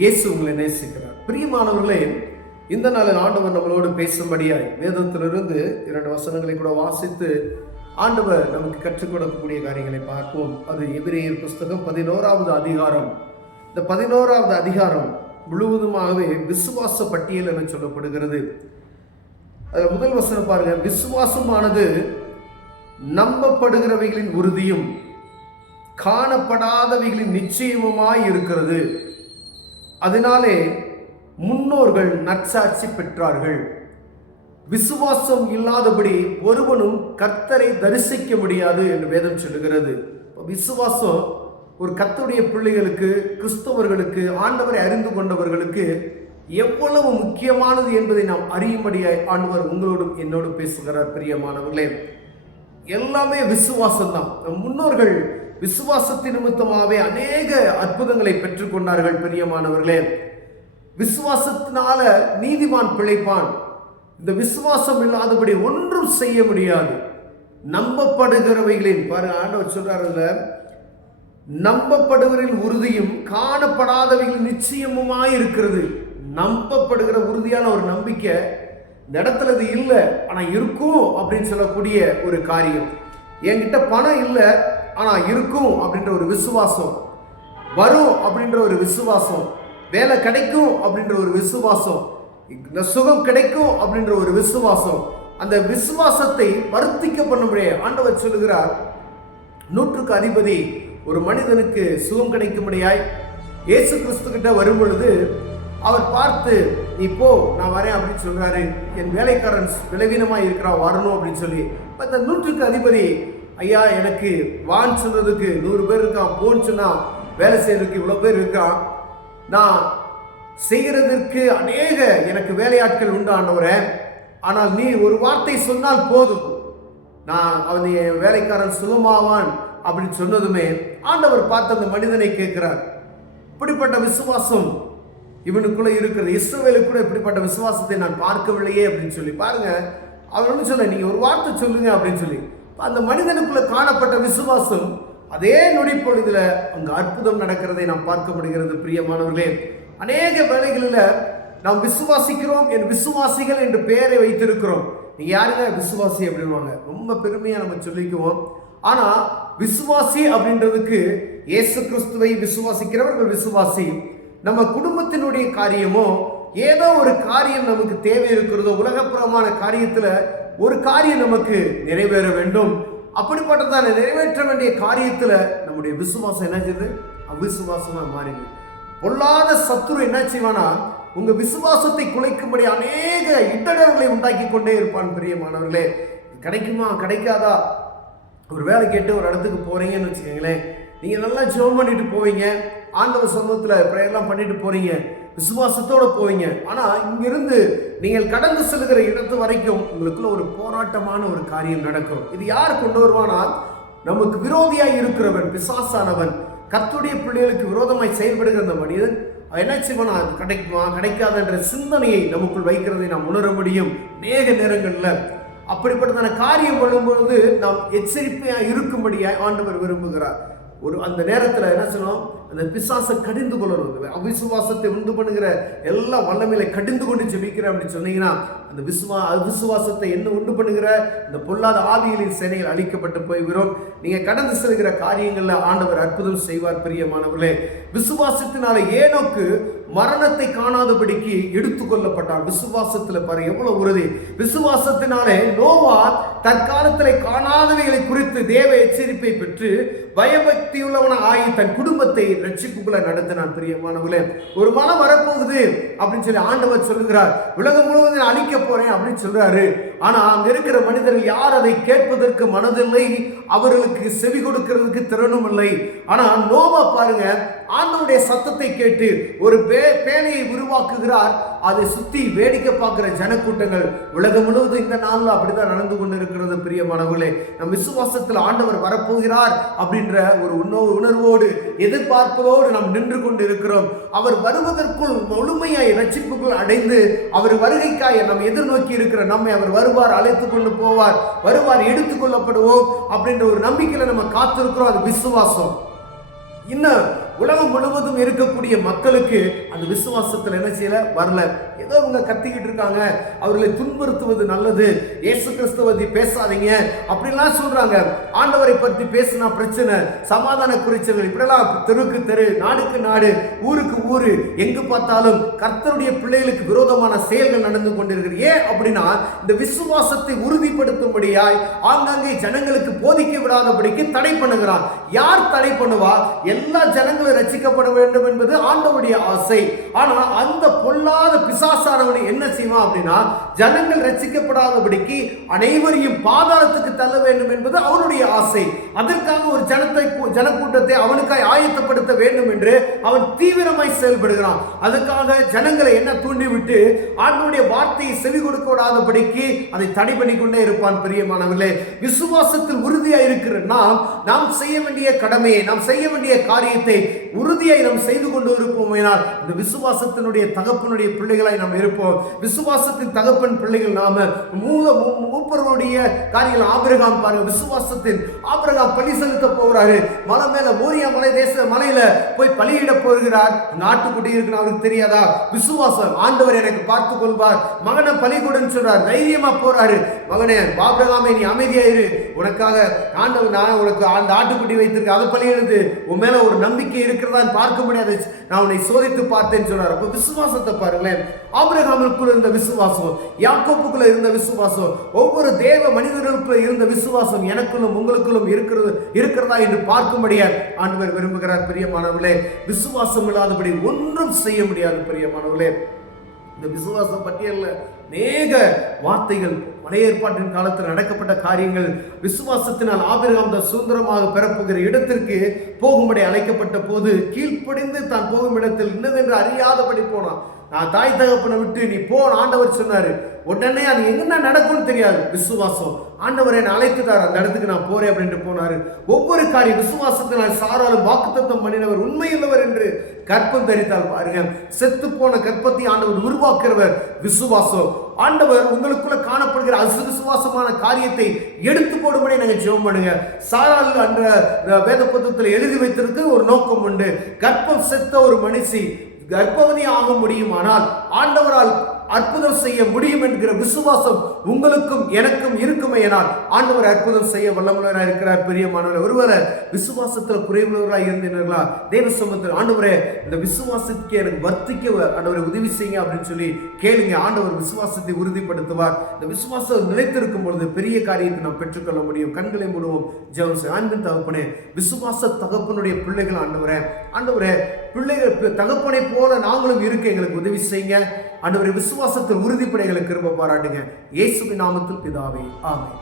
இயேசு உங்களை நேசிக்கிறார். பிரியமானவர்களே, இந்த நாளில் ஆண்டவர் நம்மளோடு பேசும்படியாய் வேதத்திலிருந்து 2 வசனங்களை கூட வாசித்து ஆண்டவர் நமக்கு கற்றுக் கொடுக்கக்கூடிய காரியங்களை பார்ப்போம். அது எபிரேயர் புஸ்தகம் 11வது அதிகாரம். இந்த 11வது அதிகாரம் முழுவதுமாகவே விசுவாச பட்டியல் என சொல்லப்படுகிறது. அதில் முதல் வசனம் பாருங்க. விசுவாசமானது நம்பப்படுகிறவைகளின் உறுதியும் காணப்படாதவைகளின் நிச்சயமுமாய் இருக்கிறது. அதனாலே முன்னோர்கள் நற்சாட்சி பெற்றார்கள். விசுவாசம் இல்லாதபடி ஒருவனும் கர்த்தரை தரிசிக்க முடியாது என்று வேதம் சொல்லுகிறது. விசுவாசம் ஒரு கர்த்தருடைய பிள்ளைகளுக்கு, கிறிஸ்தவர்களுக்கு, ஆண்டவரை அறிந்து கொண்டவர்களுக்கு எவ்வளவு முக்கியமானது என்பதை நாம் அறியும்படியாய் ஆண்டவர் உங்களோடும் என்னோடும் பேசுகிறார். பிரியமானவர்களே, எல்லாமே விசுவாசம் தான். முன்னோர்கள் விசுவாசத்தின் நிமித்தமாகவே அநேக அற்புதங்களை பெற்றுக்கொண்டார்கள். பிரியமானவர்களே, விசுவாசத்தினால நீதிமான் பிழைப்பான். இந்த விசுவாசம் இல்லாதபடி ஒன்றும் செய்ய முடியாது. நம்பப்படுகிறவைகளின் பாருங்க, ஆண்டவர் சொல்றாருல்ல, நம்பப்படுகிறவர்களின் உறுதியும் காணப்படாதவைகளின் நிச்சயமுமாய் இருக்கிறது. நம்பப்படுகிற உறுதியான ஒரு நம்பிக்கை இந்த இடத்துல இது இல்லை, ஆனா இருக்கும் அப்படின்னு சொல்லக்கூடிய ஒரு காரியம். என்கிட்ட பணம் இல்லை, ஆனா இருக்கும் அப்படின்ற ஒரு விசுவாசம், வரும் அப்படின்ற ஒரு விசுவாசம், வேலை கிடைக்கும் அப்படின்ற ஒரு விசுவாசம், சுகம் கிடைக்கும் அப்படின்ற ஒரு விசுவாசம். அந்த விசுவாசத்தை வர்த்திக்க பண்ண முடியாது. ஆண்டவர் சொல்லுகிறார், 100க்கு அதிபதி ஒரு மனிதனுக்கு சுகம் கிடைக்கும்படியாய் இயேசு கிறிஸ்து கிட்ட வரும் பொழுது அவர் பார்த்து, நீ போ, நான் வரேன் அப்படின்னு சொல்றாரு. என் வேலைக்காரன் விளைவீனமாக இருக்கிறான், வரணும் அப்படின்னு சொல்லி. இந்த 100க்கு அதிபதி, ஐயா எனக்கு வான்னு சொன்னதுக்கு 100 பேர் இருக்கான், போன்னு சொன்னா வேலை செய்யறதுக்கு இவ்வளோ பேர் இருக்கான், நான் செய்கிறதற்கு அநேக எனக்கு வேலையாட்கள் உண்டு ஆண்டவரே, ஆனால் நீ ஒரு வார்த்தை சொன்னால் போதும், நான் அவன் என் வேலைக்காரன் சுகமாவான் அப்படின்னு சொன்னதுமே ஆண்டவர் பார்த்து அந்த மனிதனை கேட்கிறார், இப்படிப்பட்ட விசுவாசம் இவனுக்குள்ள இருக்கிறது. இஸ்ரவேலுக்கு கூட இப்படிப்பட்ட விசுவாசத்தை நான் பார்க்கவில்லையே அப்படின்னு சொல்லி. பாருங்க, அவர் ஒன்றும் சொல்ல, நீங்க ஒரு வார்த்தை சொல்லுங்க அப்படின்னு சொல்லி. அந்த மனிதனுக்குள்ள காணப்பட்ட விசுவாசம் அதே நொடி பொழுதுல அங்க அற்புதம் நடக்கிறதை நாம் பார்க்க முடிகிறது. பிரியமானவர்களே, அநேக வேளைகளில் நாம் விசுவாசிக்கிறோம், என் விசுவாசிகள் என்று பெயரை வைத்திருக்கிறோம். நீங்க யாருங்க விசுவாசி அப்படின்வாங்க, ரொம்ப பெருமையா நம்ம சொல்லிக்குவோம். ஆனா விசுவாசி அப்படின்றதுக்கு இயேசு கிறிஸ்துவை விசுவாசிக்கிறவர்கள் விசுவாசி. நம்ம குடும்பத்தினுடைய காரியமோ ஏதோ ஒரு காரியம் நமக்கு தேவை இருக்கிறதோ, உலகப்புறமான காரியத்துல ஒரு காரியம் நமக்கு நிறைவேற வேண்டும், அப்படிப்பட்டதான நிறைவேற்ற வேண்டிய காரியத்துல நம்முடைய விசுவாசம் என்ன செய்யுது? அவிசுவாசமா மாறிடுது. பொல்லாத சத்துரு என்ன செய்வானா, உங்க விசுவாசத்தை குலைக்கும்படி அநேக இடர்களை உண்டாக்கி கொண்டே இருப்பான். பிரியமானவர்களே, கிடைக்குமா கிடைக்காதா? ஒரு வேலை கேட்டு ஒரு இடத்துக்கு போறீங்கன்னு வச்சுக்கோங்களேன், நீங்க நல்லா ஜெபம் பண்ணிட்டு போவீங்க, ஆண்டவர் சமூகத்துல பிரேயர்லாம் பண்ணிட்டு போறீங்க, விசுவாசத்தோட போவீங்க. ஆனா இங்கிருந்து நீங்கள் கடந்து செல்கிற இடத்து வரைக்கும் உங்களுக்குள்ள ஒரு போராட்டமான ஒரு காரியம் நடக்கும். இது யார் கொண்டு வருவானா? நமக்கு விரோதியாய் இருக்கிறவன், பிசாசானவன், கர்த்தருடைய பிள்ளைகளுக்கு விரோதமாய் செயல்படுகிற அந்த மனிதன் என்ன செய்வானா, கிடைக்குமா கிடைக்காதுன்ற சிந்தனையை நமக்குள் வைக்கிறதை நாம் உணர முடியும். அநேக நேரங்கள்ல அப்படிப்பட்டதான காரியம் பண்ணும்பொழுது நாம் எச்சரிக்கையா இருக்கும்படியா ஆண்டவர் விரும்புகிறார். அந்த நேரத்தில் என்ன சொல்லணும், அந்த பிசாசை கடிந்து கொள்ளணும். அவிசுவாசத்தை உண்டு பண்ணுகிற எல்லா வல்லமையில கடிந்து கொண்டு ஜெபிக்கிறேன் அப்படின்னு சொன்னீங்கன்னா, அந்த அவிசுவாசத்தை என்ன உண்டு பண்ணுகிற இந்த பொல்லாத ஆவிகளின் சேனைகள் அழிக்கப்பட்டு போய்விடும். நீங்க கடந்து செல்கிற காரியங்கள்ல ஆண்டவர் அற்புதம் செய்வார். பிரியமானவர்களே, விசுவாசத்தினால ஏனோக்கு மரணத்தை காணாதபடிக்கு எடுத்துக்கொள்ளப்பட்டான். விசுவாசத்துல பாரு எவ்வளவு உறுதி. விசுவாசத்தினாலே நோவா தற்காலத்திலே காணாதவைகளை குறித்து தேவ எச்சரிப்பை பெற்று பயபக்தி உள்ளவன ஆகி தன் குடும்பத்தை ரட்சிப்புக்குள்ள நடத்தினான். பிரியமானவர்களே, ஒரு மனம் வரப்போகுது அப்படின்னு சொல்லி ஆண்டவர் சொல்லுகிறார், உலகம் முழுவதும் அழிக்க போறேன் அப்படின்னு சொல்றாரு. ஆனா அங்க இருக்கிற மனிதர்கள் யார் அதை கேட்பதற்கு மனதில்லை, அவர்களுக்கு செவி கொடுக்கிறதுக்கு திறனும் இல்லை. ஆனா நோவா பாருங்க, ஆண்டவருடைய சத்தத்தை கேட்டு ஒரு பேழையை உருவாக்குகிறார். அதை சுத்தி வேடிக்கை பார்க்கிற ஜனக்கூட்டங்கள் உலகம் முழுவதும் இந்த நாள்ல அப்படிதான் நடந்து கொண்டு இருக்கிறது. பிரியமானவர்களே, நம் விசுவாசத்தில் ஆண்டவர் வரப்போகிறார் அப்படின்ற ஒரு உணர்வோடு எதிர்பார்ப்பதோடு நாம் நின்று கொண்டு இருக்கிறோம். அவர் வருவதற்குள் முழுமையாய் ரட்சிப்புக்குள் அடைந்து அவர் வருகைக்காய் நாம் எதிர்நோக்கி இருக்கிற நம்மை அவர் வருவார், அழைத்து கொண்டு போவார், வருவார், எடுத்துக்கொள்ளப்படுவோம் அப்படின்ற ஒரு நம்பிக்கையில நம்ம காத்திருக்கிறோம். அது விசுவாசம். இன்னும் உலகம் முழுவதும் இருக்கக்கூடிய மக்களுக்கு அந்த விசுவாசத்தில் என்ன செய்யல வரல. ஏதோ அவங்க கத்திக்கிட்டு இருக்காங்க, அவர்களை துன்புறுத்துவது நல்லது, இயேசு கிறிஸ்துவை பேசாதீங்க அப்படிலாம் சொல்றாங்க. ஆண்டவரை பற்றி பேசினா பிரச்சனை, சமாதான குறிச்சல்கள், இப்படிலாம் தெருக்கு தெரு, நாடுக்கு நாடு, ஊருக்கு ஊரு, எங்கு பார்த்தாலும் கர்த்தருடைய பிள்ளைகளுக்கு விரோதமான செயல்கள் நடந்து கொண்டிருக்கிறது. ஏன் அப்படின்னா இந்த விசுவாசத்தை உறுதிப்படுத்தும்படியாய் ஆங்காங்கே ஜனங்களுக்கு போதிக்க விடாதபடிக்கு தடை பண்ணுகிறான். யார் தடை பண்ணுவா? எல்லா ஜனங்களும் ரட்சிக்கப்பட வேண்டும் என்பது ஆண்டவருடைய ஆசை. ஆனா அந்த பொல்லாத பிசாசானவனை என்ன செய்வான் அப்படின்னா ஜனங்கள் ரட்சிக்கப்படாதபடிக்கு அனைவரையும் பாதாளத்துக்கு தள்ள வேண்டும் என்பது அவனுடைய ஆசை. அதற்காக ஒரு ஜனக்கூட்டத்தை அவனுக்காய் ஆயத்தப்படுத்த வேண்டும் என்று அவன் தீவிரமாய் செயல்படுகிறான். அதுக்காக ஜனங்களை என்ன தூண்டிவிட்டு ஆண்டவருடைய வார்த்தையை செவி கொடுக்க விடாதபடிக்கு அதை தடை பண்ணி கொண்டே இருப்பான். பிரியமானவர்களே, விசுவாசத்தில் உறுதியாக இருக்கிற நாம் செய்ய வேண்டிய கடமையை, நாம் செய்ய வேண்டிய காரியத்தை உறுதியாய் நாம் செய்து கொண்டு இருப்போம். இந்த விசுவாசத்தினுடைய தகப்பனுடைய பிள்ளைகளாய் நாம் இருப்போம். விசுவாசத்தின் தகப்பன் பிள்ளைகள் நாம. மூப்பர்களுடைய காரியங்கள் ஆபிரகாம் பாருங்க, விசுவாசத்தில் ஆபிரகாம் பலி செலுத்த போகிறாரு. மலை மேல மோரியா மலை தேச மலையில போய் பலியிட போகிறார். நாட்டுக்குட்டி இருக்கு அவருக்கு தெரியாதா? விசுவாசம். ஆண்டவர் எனக்கு பார்த்து கொள்வார், மகனை பலி கொடுன்னு சொல்றார். தைரியமா போறாரு. மகனே ஆபிரகாமே, நீ அமைதியாயிரு, உனக்காக ஆண்டவர் நான் உனக்கு அந்த ஆட்டுக்குட்டி வைத்திருக்க, அதை பலி எடுத்து உன் மேல ஒரு நம்பிக்கை இருக்கிறதான்னு பார்க்க முடியாது, நான் உன்னை சோதித்து பார்த்தேன்னு சொல்றாரு. அப்ப விசுவாசத்தை பாருங்களேன். ஆபிரகாமுக்குள்ள இருந்த விசுவாசம், யாக்கோப்புக்குள்ள இருந்த விசுவாசம், ஒவ்வொரு தேவ மனிதர்களுக்குள்ள இருந்த விசுவாசம் எனக்குள்ளும் உங்களுக்குள்ளும் இருக்கிறதா என்று பார்க்கும்படியா ஆண்டவர் விரும்புகிறார். பிரியமானவர்களே, விசுவாசம் இல்லாதபடி ஒன்றும் செய்ய முடியாது. பிரியமானவர்களே, இந்த விசுவாசம் பட்டியல்ல அநேக வார்த்தைகள், பழைய ஏற்பாட்டின் காலத்தில் நடக்கப்பட்ட காரியங்கள். விசுவாசத்தினால் ஆபிரகாம் தான் சுதந்திரமாக பெறப்போகிற இடத்திற்கு போகும்படி அழைக்கப்பட்ட போது கீழ்ப்படிந்து தான் போகும் இடத்தில் இன்னதென்று அறியாதபடி போனான். நான் தாய் தகப்பனை விட்டு நீ போன ஆண்டவர் சொன்னாரு. உடனே அது என்ன நடக்கும்னு தெரியாது. விசுவாசம், ஆண்டவர் என்னை அழைத்துட்டார், அந்த இடத்துக்கு நான் போறேன் அப்படின்ட்டு போனாரு. ஒவ்வொரு காரியம் விசுவாசத்தினால் சாராலும் வாக்குத்தத்தம் பண்ணினவர் உண்மையுள்ளவர் என்று கற்பம் தரித்தால் பாருங்க. செத்து போன கற்பத்தை ஆண்டவர் உருவாக்குறவர். விசுவாசம். ஆண்டவர் உங்களுக்குள்ள காணப்படுகிற அசுவிசுவாசமான காரியத்தை எடுத்து போடும்படி நாங்கள் ஜெபம் பண்ணுங்க. சாரால் அந்த வேத புத்தகத்தில் எழுதி வைத்திருக்கு ஒரு நோக்கம் உண்டு. கற்பம் செத்த ஒரு மனுஷி கர்ப்பவதி ஆக முடியுமானால் ஆண்டவரால் அற்புதம் செய்ய முடியும் என்கிற விசுவாசம் உங்களுக்கும் எனக்கும் இருக்குமே. ஆண்டவர் அற்புதம் செய்ய வல்லமுள்ளவராக இருக்கிறார். பிரியமானவர்களே, ஒருவேளை விசுவாசத்தில் குறைவுள்ளவர்களாக இருந்தீர்களா? தேவ சமூகத்தில் ஆண்டவரே இந்த விசுவாசத்துக்கு எனக்கு வர்த்திக்க ஆண்டவரை உதவி செய்யுங்க அப்படின்னு சொல்லி கேளுங்க. ஆண்டவர் விசுவாசத்தை உறுதிப்படுத்துவார். இந்த விசுவாசம் நிலைத்திருக்கும் பொழுது பெரிய காரியத்தை நாம் பெற்றுக்கொள்ள முடியும். கண்களை மூடுவோம், ஜெபம் செய்வோம். அன்பின் தகப்பனே, விசுவாச தகப்பனுடைய பிள்ளைகள் ஆண்டவரே பிள்ளைகள் தகப்பனை போல நாங்களும் இருக்க எங்களுக்கு உதவி செய்யுங்க. ஆண்டவரே, விசுவாசத்தில் உறுதிப்படைகளை கிருபை பாராட்டுங்க. இயேசுவின் நாமத்தில் பிதாவே, ஆமென்.